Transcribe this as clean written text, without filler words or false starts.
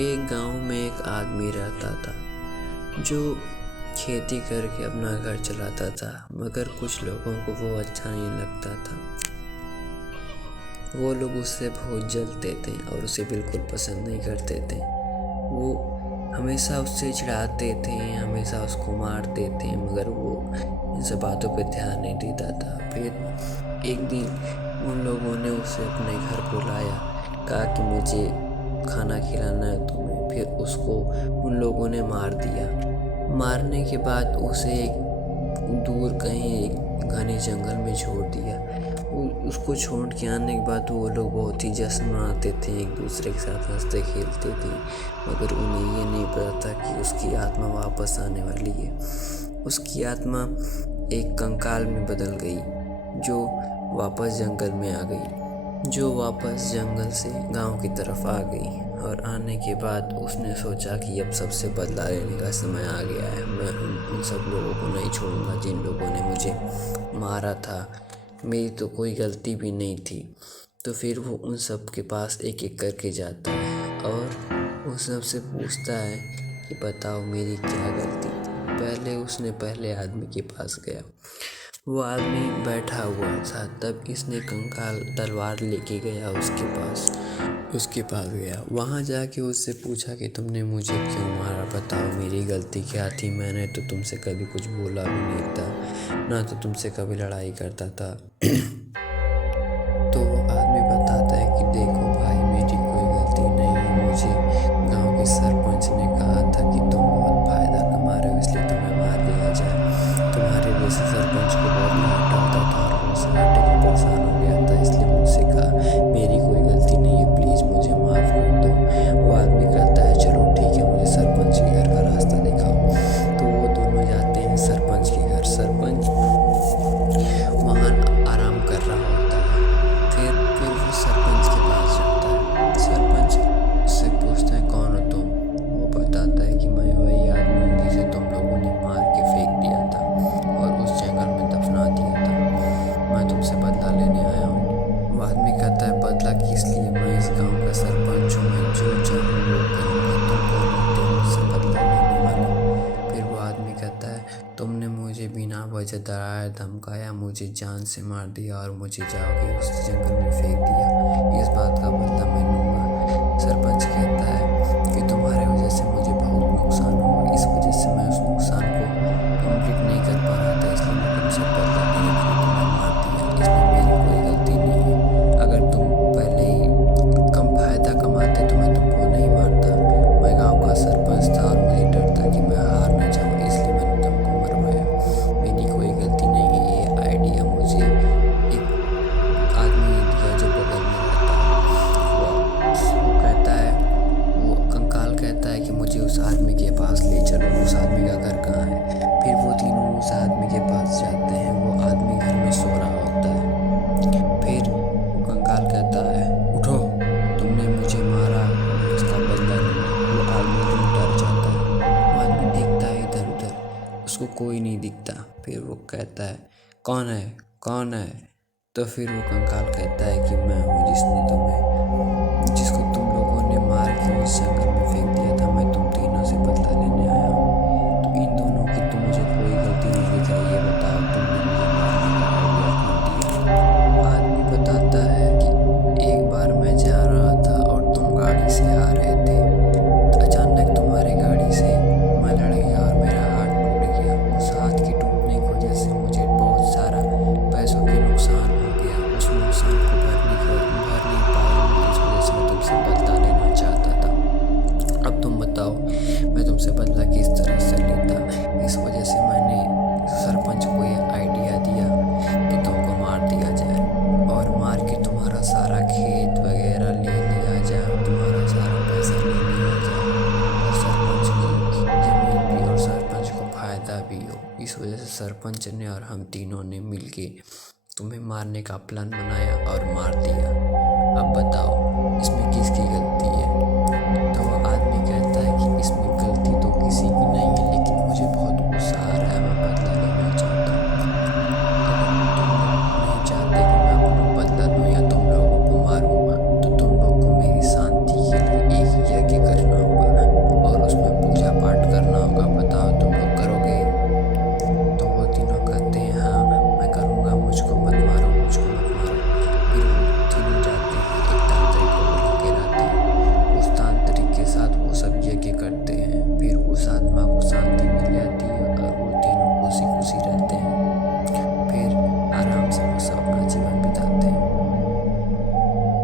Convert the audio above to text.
एक गांव में एक आदमी रहता था जो खेती करके अपना घर चलाता था, मगर कुछ लोगों को वो अच्छा नहीं लगता था। वो लोग उससे बहुत जलते थे और उसे बिल्कुल पसंद नहीं करते थे। वो हमेशा उससे चिढ़ाते थे, हमेशा उसको मारते थे, मगर वो इन सब बातों पे ध्यान नहीं देता था। फिर एक दिन उन लोगों ने उसे अपने घर बुलाया, कहा कि मुझे खाना खिलाना है तुम्हें। फिर उसको उन लोगों ने मार दिया। मारने के बाद उसे एक दूर कहीं एक घने जंगल में छोड़ दिया। उसको छोड़ के आने के बाद वो लोग बहुत ही जश्न मनाते थे, एक दूसरे के साथ हंसते खेलते थे, मगर उन्हें ये नहीं पता था कि उसकी आत्मा वापस आने वाली है। उसकी आत्मा एक कंकाल में बदल गई, जो वापस जंगल में आ गई, जो वापस जंगल से गांव की तरफ आ गई। और आने के बाद उसने सोचा कि अब सबसे बदला लेने का समय आ गया है। मैं उन सब लोगों को नहीं छोड़ूंगा जिन लोगों ने मुझे मारा था। मेरी तो कोई गलती भी नहीं थी। तो फिर वो उन सब के पास एक एक करके जाता है और उन सब से पूछता है कि बताओ मेरी क्या गलती थी। उसने पहले आदमी के पास गया। वो आदमी बैठा हुआ था। तब इसने कंकाल तलवार लेके गया उसके पास गया। वहाँ जाके उससे पूछा कि तुमने मुझे क्यों मारा, बताओ मेरी गलती क्या थी। मैंने तो तुमसे कभी कुछ बोला भी नहीं था, ना तो तुमसे कभी लड़ाई करता था। तो वो आदमी बताता है कि देखो भाई, मेरी कोई गलती नहीं है। मुझे गांव के सरपंच ने कहा था कि तुम बहुत फायदा कमा रहे हो, इसलिए तुम्हें मार दिया जाए। तुम्हारे वजह से सरपंच को बहुत घाटा होता था और वो उस घाटे को परेशान हो गया था, इसलिए मुझसे कहा मेरी कोई गलती नहीं है, प्लीज़ मुझे माफ़ कर दो। वो आदमी कहता है चलो ठीक है, मुझे सरपंच के घर का रास्ता दिखाओ। तो वो दोनों जाते हैं सरपंच के घर। सरपंच वहाँ आराम कर रहा होता है। फिर वो सरपंच के पास जाता है। सरपंच से पूछते हैं कौन हो तुम। वो बताता है कि मैं वही आदमी हूँ जिसे तुम लोगों ने मार के फेंक दिया था और उस जंगल में दफना दिया था। मैं तुमसे बदला लेने आया हूँ। वो आदमी कहता है बदला किस लिए, मैं इस गांव का सरपंच हूँ, मैं जो चाहूँ वो करूँगा। तुम कौन होते हो मुझसे बदला लेने वाले। फिर वो आदमी कहता है तुमने मुझे बिना वजह डराया, धमकाया, मुझे जान से मार दिया और मुझे जाके उस जंगल में फेंक दिया। इस बात का बदला मैं लूँगा। सरपंच कहता है कि तुम्हारे वजह से मुझे बहुत नुकसान हुआ, इस वजह से मैं उस नुकसान को कंप्लीट नहीं कर पा रहा था, इसलिए मैं तुमसे बदला लेने के लिए तुम्हें मार दिया। इसमें मेरी कोई गलती नहीं है। अगर तुम पहले ही कम फायदा कमाते तो मैं तुमको नहीं मारता। मैं गाँव का सरपंच था और मुझे डर था कि मैं हार न जाऊँ, इसलिए मैंने तुमको मरवाया। मेरी कोई गलती नहीं है। ये आइडिया मुझे एक आदमी ने दिया जो बगल में रहता है। वो कहता है, वो कंकाल कहता है कि मुझे उस आदमी के पास ले चलो, उस आदमी का घर कहाँ है। फिर वो तीनों उस आदमी के पास जाते हैं। वो आदमी घर में सो रहा होता है। फिर वो कंकाल कहता है उठो, तुमने मुझे मारा, मैं इसका बदला लूँगा। वो आदमी एकदम डर जाता है। वो आदमी देखता है इधर उधर, उसको कोई नहीं दिखता। फिर वो कहता है कौन है, कौन है। तो फिर वो कंकाल कहता है कि मैं हूँ जिसको तुम लोगों ने मार के उस जंगल में फेंक दिया था। मैं तुम तीनों से बदला लेने आया हूँ। तो इन दोनों की तो मुझे कोई गलती नहीं दिखाई, ये बताओ तुमने मुझे मारने का आइडिया क्यों दिया। आदमी बताता है कि एक बार मैं जा रहा था और तुम गाड़ी से आ रहे थे। अचानक तुम्हारे गाड़ी से मैं लड़ गया और मेरा हाथ टूट गया। उस हाथ के टूटने की वजह से मुझे बहुत सारा पैसों के नुकसान हो गया। उस नुकसान को भर नहीं पाया मैं, इस वजह से मैं तुमसे बदला लेना चाहता था। अब तुम बताओ मैं तुमसे बदला किस तरह से लेता। इस वजह से मैंने सरपंच को ये आइडिया दिया कि तुमको मार दिया जाए और मार के तुम्हारा सारा खेत वगैरह ले लिया जाए, तुम्हारा सारा पैसा ले लिया जाए और सरपंच की ज़मीन भी और सरपंच को फ़ायदा भी हो। इस वजह से सरपंच ने और हम तीनों ने मिलके तुम्हें मारने का प्लान बनाया और मार दिया। अब बताओ इसमें किसकी गलती